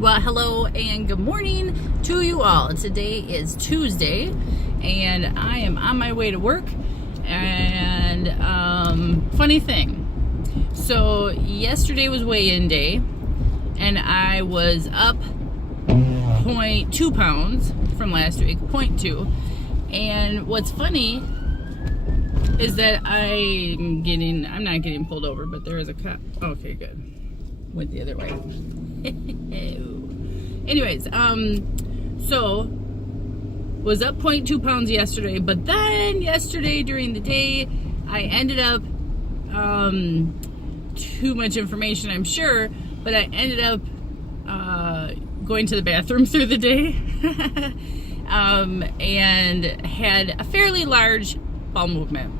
Well, hello and good morning to you all. Today is Tuesday and I am on my way to work. And funny thing, so yesterday was weigh-in day and I was up 0.2 pounds from last week, 0.2. And what's funny is that I'm not getting pulled over, but there is a cop. Okay, good. Went the other way. Anyways, so was up 0.2 pounds yesterday, but then yesterday during the day I ended up too much information, I'm sure, but I ended up going to the bathroom through the day and had a fairly large bowel movement,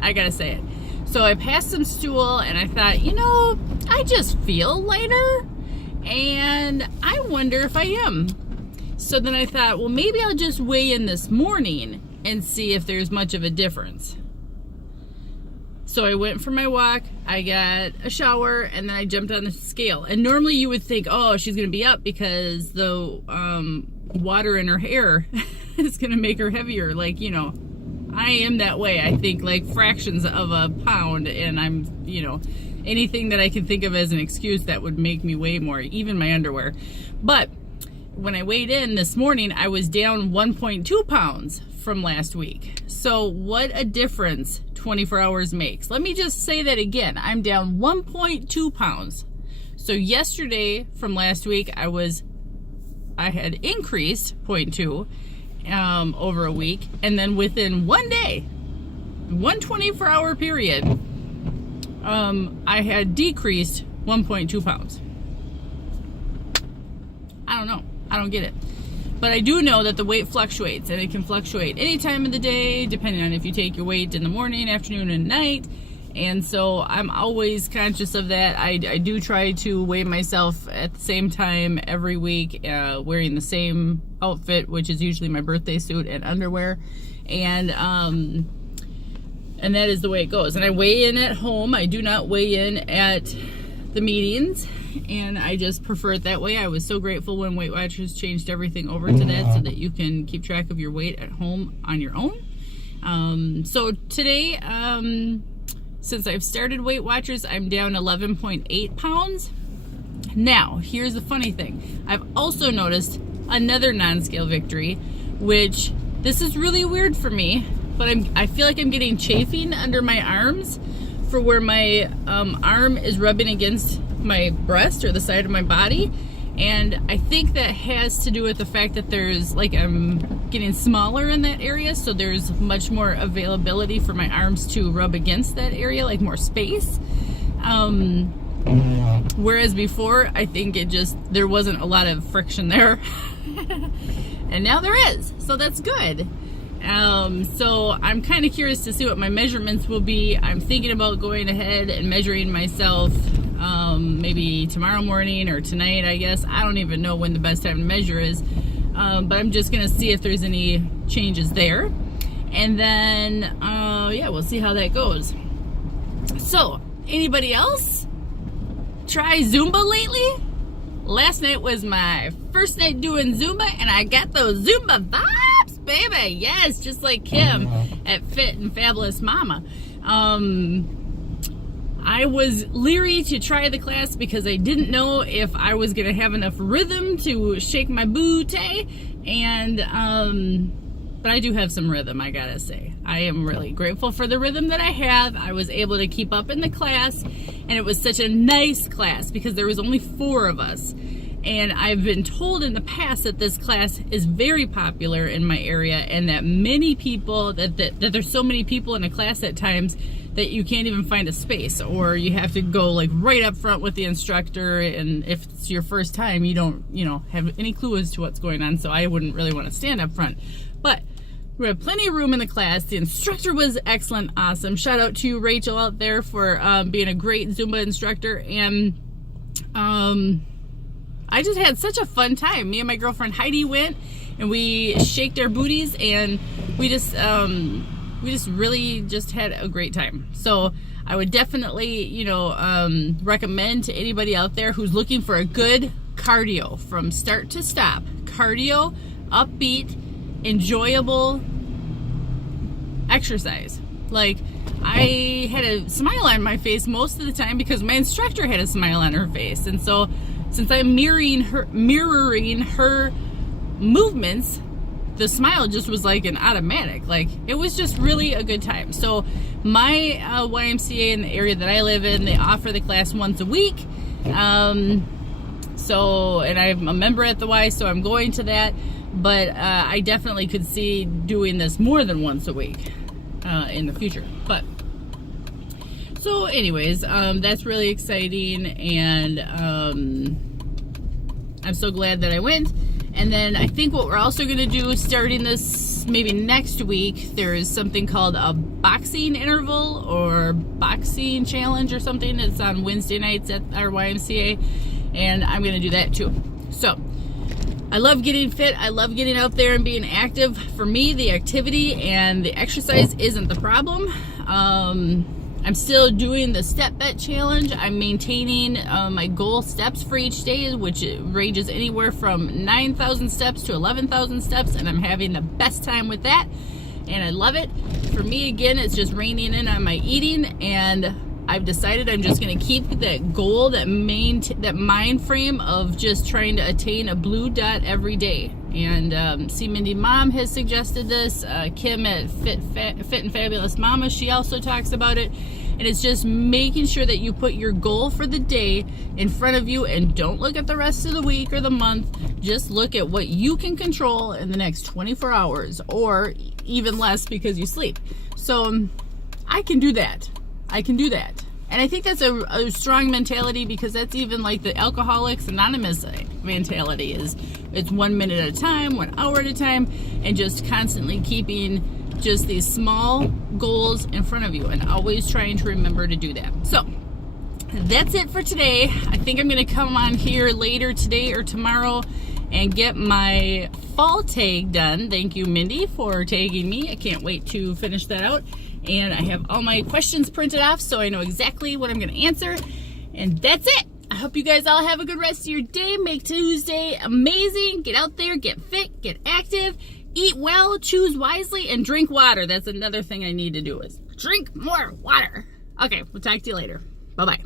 I gotta say it. So I passed some stool and I thought, I just feel lighter and I wonder if I am. So then I thought, well, maybe I'll just weigh in this morning and see if there's much of a difference. So I went for my walk, I got a shower, and then I jumped on the scale. And normally you would think, oh, she's gonna be up because the water in her hair is gonna make her heavier. I am that way. I think like fractions of a pound, and I'm, anything that I can think of as an excuse that would make me weigh more, even my underwear. But when I weighed in this morning, I was down 1.2 pounds from last week. So what a difference 24 hours makes. Let me just say that again. I'm down 1.2 pounds. So yesterday from last week, I had increased 0.2 over a week, and then within one day, 24-hour period, I had decreased 1.2 pounds. I don't know. I don't get it. But I do know that the weight fluctuates, and it can fluctuate any time of the day, depending on if you take your weight in the morning, afternoon, and night. And so I'm always conscious of that. I do try to weigh myself at the same time every week, wearing the same outfit, which is usually my birthday suit and underwear. And that is the way it goes. And I weigh in at home. I do not weigh in at the meetings, and I just prefer it that way. I was so grateful when Weight Watchers changed everything over to that so that you can keep track of your weight at home on your own. So today, since I've started Weight Watchers, I'm down 11.8 pounds. Now, here's the funny thing. I've also noticed another non-scale victory, which this is really weird for me, but I feel like I'm getting chafing under my arms for where my arm is rubbing against my breast or the side of my body. And I think that has to do with the fact that I'm getting smaller in that area, so there's much more availability for my arms to rub against that area, like more space. Whereas before, I think there wasn't a lot of friction there. And now there is, so that's good. So I'm kind of curious to see what my measurements will be. I'm thinking about going ahead and measuring myself maybe tomorrow morning or tonight, I guess. I don't even know when the best time to measure is, but I'm just gonna see if there's any changes there, and then we'll see how that goes. So anybody else try Zumba lately? Last night was my first night doing Zumba, and I got those Zumba vibes, baby. Yes, just like Kim at Fit and Fabulous Mama. I was leery to try the class because I didn't know if I was going to have enough rhythm to shake my booty, but I do have some rhythm, I gotta say. I am really grateful for the rhythm that I have. I was able to keep up in the class, and it was such a nice class because there was only 4 of us. And I've been told in the past that this class is very popular in my area, and that many people, that there's so many people in a class at times that you can't even find a space, or you have to go like right up front with the instructor, and if it's your first time, you don't, have any clue as to what's going on, so I wouldn't really want to stand up front. But we had plenty of room in the class. The instructor was excellent, awesome. Shout out to you, Rachel, out there for being a great Zumba instructor, and I just had such a fun time. Me and my girlfriend Heidi went, and we shaked our booties, and we just really just had a great time. So I would definitely, recommend to anybody out there who's looking for a good cardio from start to stop. Cardio, upbeat, enjoyable exercise. Like, I had a smile on my face most of the time because my instructor had a smile on her face. And so since I'm mirroring her movements, the smile just was like an automatic. Like, it was just really a good time. So my YMCA in the area that I live in, they offer the class once a week. And I'm a member at the Y, so I'm going to that. But I definitely could see doing this more than once a week in the future. But so anyways, that's really exciting, and I'm so glad that I went. And then I think what we're also going to do starting this maybe next week, there is something called a boxing interval or boxing challenge or something. It's on Wednesday nights at our YMCA, and I'm going to do that too. So I love getting fit. I love getting out there and being active. For me, the activity and the exercise isn't the problem. I'm still doing the step bet challenge. I'm maintaining my goal steps for each day, which ranges anywhere from 9,000 steps to 11,000 steps, and I'm having the best time with that, and I love it. For me, again, it's just reining in on my eating, and I've decided I'm just going to keep that goal, that mind frame of just trying to attain a blue dot every day. And see, Mindy Mom has suggested this. Kim at Fit and Fabulous Mama, she also talks about it. And it's just making sure that you put your goal for the day in front of you, and don't look at the rest of the week or the month. Just look at what you can control in the next 24 hours, or even less because you sleep. So I can do that. I can do that. And I think that's a strong mentality, because that's even like the Alcoholics Anonymous mentality is it's 1 minute at a time, 1 hour at a time, and just constantly keeping just these small goals in front of you and always trying to remember to do that. So that's it for today. I think I'm going to come on here later today or tomorrow and get my fall tag done. Thank you, Mindy, for tagging me. I can't wait to finish that out. And I have all my questions printed off, so I know exactly what I'm going to answer. And that's it. I hope you guys all have a good rest of your day. Make Tuesday amazing. Get out there, get fit, get active, eat well, choose wisely, and drink water. That's another thing I need to do, is drink more water. Okay, we'll talk to you later. Bye-bye.